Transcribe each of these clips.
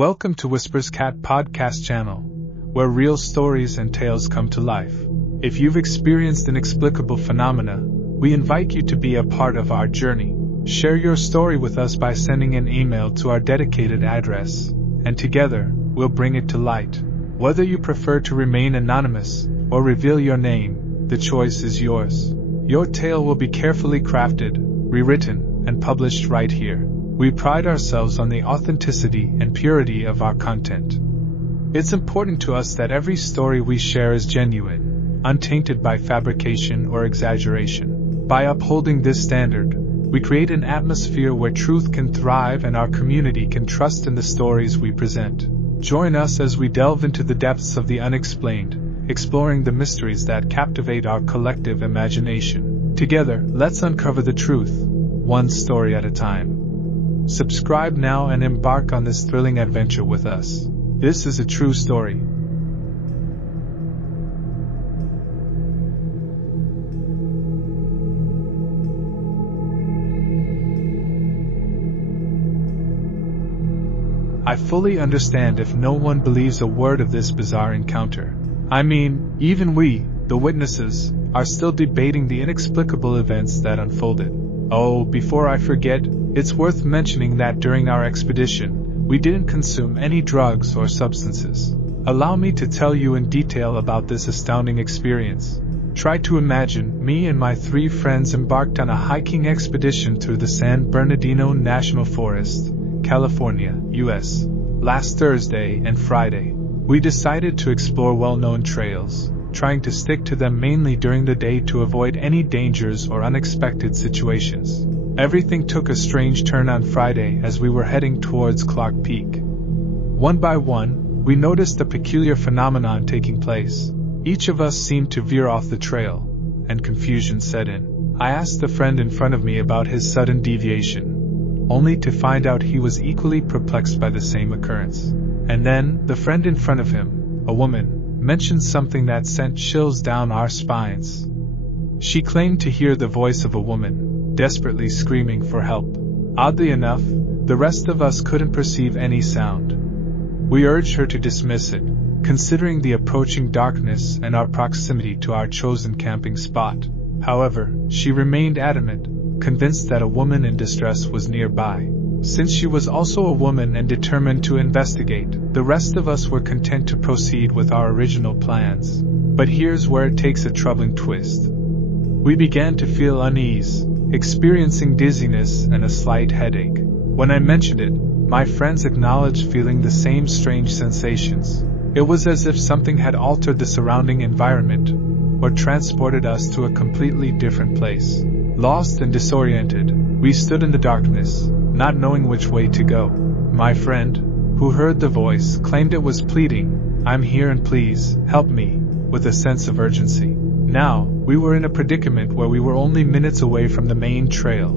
Welcome to Whispers Cat podcast channel, where real stories and tales come to life. If you've experienced inexplicable phenomena, we invite you to be a part of our journey. Share your story with us by sending an email to our dedicated address, and together, we'll bring it to light. Whether you prefer to remain anonymous or reveal your name, the choice is yours. Your tale will be carefully crafted, rewritten, and published right here. We pride ourselves on the authenticity and purity of our content. It's important to us that every story we share is genuine, untainted by fabrication or exaggeration. By upholding this standard, we create an atmosphere where truth can thrive and our community can trust in the stories we present. Join us as we delve into the depths of the unexplained, exploring the mysteries that captivate our collective imagination. Together, let's uncover the truth, one story at a time. Subscribe now and embark on this thrilling adventure with us. This is a true story. I fully understand if no one believes a word of this bizarre encounter. I mean, even we, the witnesses, are still debating the inexplicable events that unfolded. Oh, before I forget, it's worth mentioning that during our expedition, we didn't consume any drugs or substances. Allow me to tell you in detail about this astounding experience. Try to imagine me and my 3 friends embarked on a hiking expedition through the San Bernardino National Forest, California, US, last Thursday and Friday. We decided to explore well-known trails, trying to stick to them mainly during the day to avoid any dangers or unexpected situations. Everything took a strange turn on Friday as we were heading towards Clark Peak. One by one, we noticed a peculiar phenomenon taking place. Each of us seemed to veer off the trail, and confusion set in. I asked the friend in front of me about his sudden deviation, only to find out he was equally perplexed by the same occurrence. And then, the friend in front of him, a woman, mentioned something that sent chills down our spines. She claimed to hear the voice of a woman, desperately screaming for help. Oddly enough, the rest of us couldn't perceive any sound. We urged her to dismiss it, considering the approaching darkness and our proximity to our chosen camping spot. However, she remained adamant, convinced that a woman in distress was nearby. Since she was also a woman and determined to investigate, the rest of us were content to proceed with our original plans. But here's where it takes a troubling twist. We began to feel unease, experiencing dizziness and a slight headache. When I mentioned it, my friends acknowledged feeling the same strange sensations. It was as if something had altered the surrounding environment, or transported us to a completely different place. Lost and disoriented, we stood in the darkness, not knowing which way to go. My friend, who heard the voice, claimed it was pleading, "I'm here and please, help me," with a sense of urgency. Now, we were in a predicament where we were only minutes away from the main trail,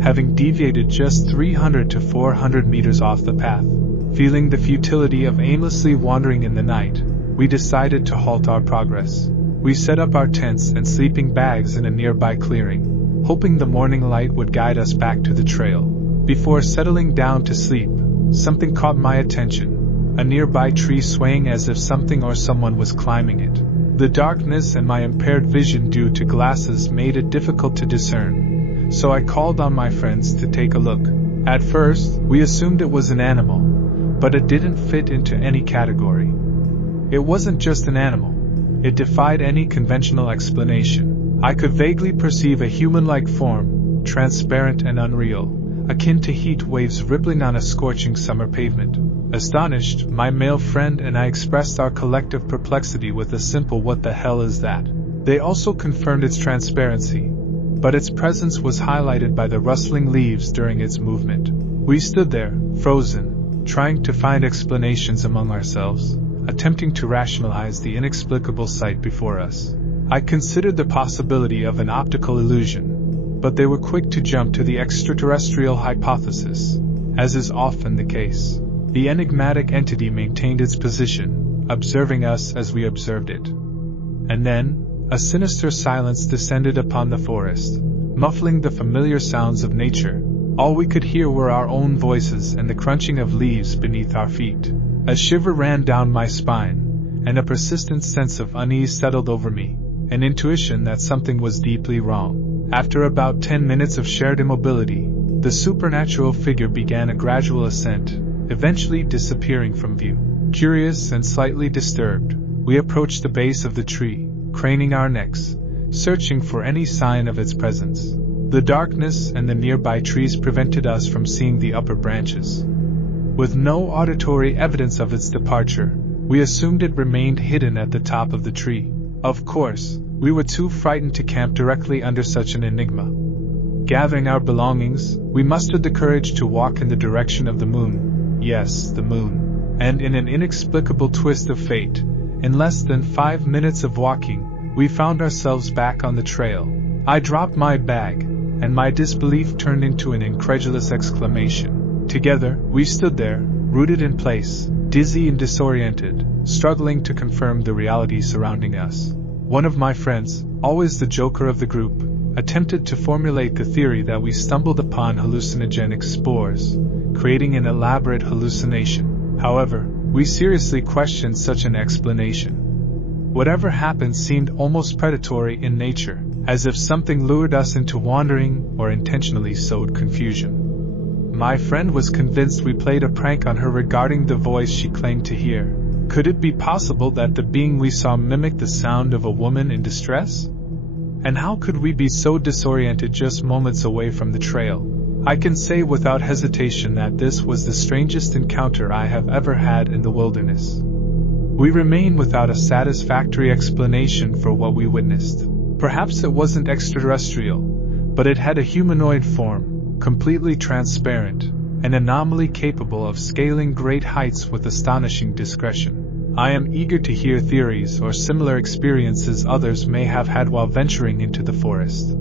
having deviated just 300 to 400 meters off the path. Feeling the futility of aimlessly wandering in the night, we decided to halt our progress. We set up our tents and sleeping bags in a nearby clearing, hoping the morning light would guide us back to the trail. Before settling down to sleep, something caught my attention, a nearby tree swaying as if something or someone was climbing it. The darkness and my impaired vision due to glasses made it difficult to discern, so I called on my friends to take a look. At first, we assumed it was an animal, but it didn't fit into any category. It wasn't just an animal. It defied any conventional explanation. I could vaguely perceive a human-like form, transparent and unreal, akin to heat waves rippling on a scorching summer pavement. Astonished, my male friend and I expressed our collective perplexity with a simple "what the hell is that?" They also confirmed its transparency, but its presence was highlighted by the rustling leaves during its movement. We stood there, frozen, trying to find explanations among ourselves, attempting to rationalize the inexplicable sight before us. I considered the possibility of an optical illusion, but they were quick to jump to the extraterrestrial hypothesis, as is often the case. The enigmatic entity maintained its position, observing us as we observed it. And then, a sinister silence descended upon the forest, muffling the familiar sounds of nature. All we could hear were our own voices and the crunching of leaves beneath our feet. A shiver ran down my spine, and a persistent sense of unease settled over me, an intuition that something was deeply wrong. After about 10 minutes of shared immobility, the supernatural figure began a gradual ascent, eventually disappearing from view. Curious and slightly disturbed, we approached the base of the tree, craning our necks, searching for any sign of its presence. The darkness and the nearby trees prevented us from seeing the upper branches. With no auditory evidence of its departure, we assumed it remained hidden at the top of the tree. Of course, we were too frightened to camp directly under such an enigma. Gathering our belongings, we mustered the courage to walk in the direction of the moon. Yes, the moon. And in an inexplicable twist of fate, in less than 5 minutes of walking, we found ourselves back on the trail. I dropped my bag, and my disbelief turned into an incredulous exclamation. Together, we stood there, rooted in place, dizzy and disoriented, struggling to confirm the reality surrounding us. One of my friends, always the joker of the group, attempted to formulate the theory that we stumbled upon hallucinogenic spores, creating an elaborate hallucination. However, we seriously questioned such an explanation. Whatever happened seemed almost predatory in nature, as if something lured us into wandering or intentionally sowed confusion. My friend was convinced we played a prank on her regarding the voice she claimed to hear. Could it be possible that the being we saw mimicked the sound of a woman in distress? And how could we be so disoriented just moments away from the trail? I can say without hesitation that this was the strangest encounter I have ever had in the wilderness. We remain without a satisfactory explanation for what we witnessed. Perhaps it wasn't extraterrestrial, but it had a humanoid form, completely transparent, an anomaly capable of scaling great heights with astonishing discretion. I am eager to hear theories or similar experiences others may have had while venturing into the forest.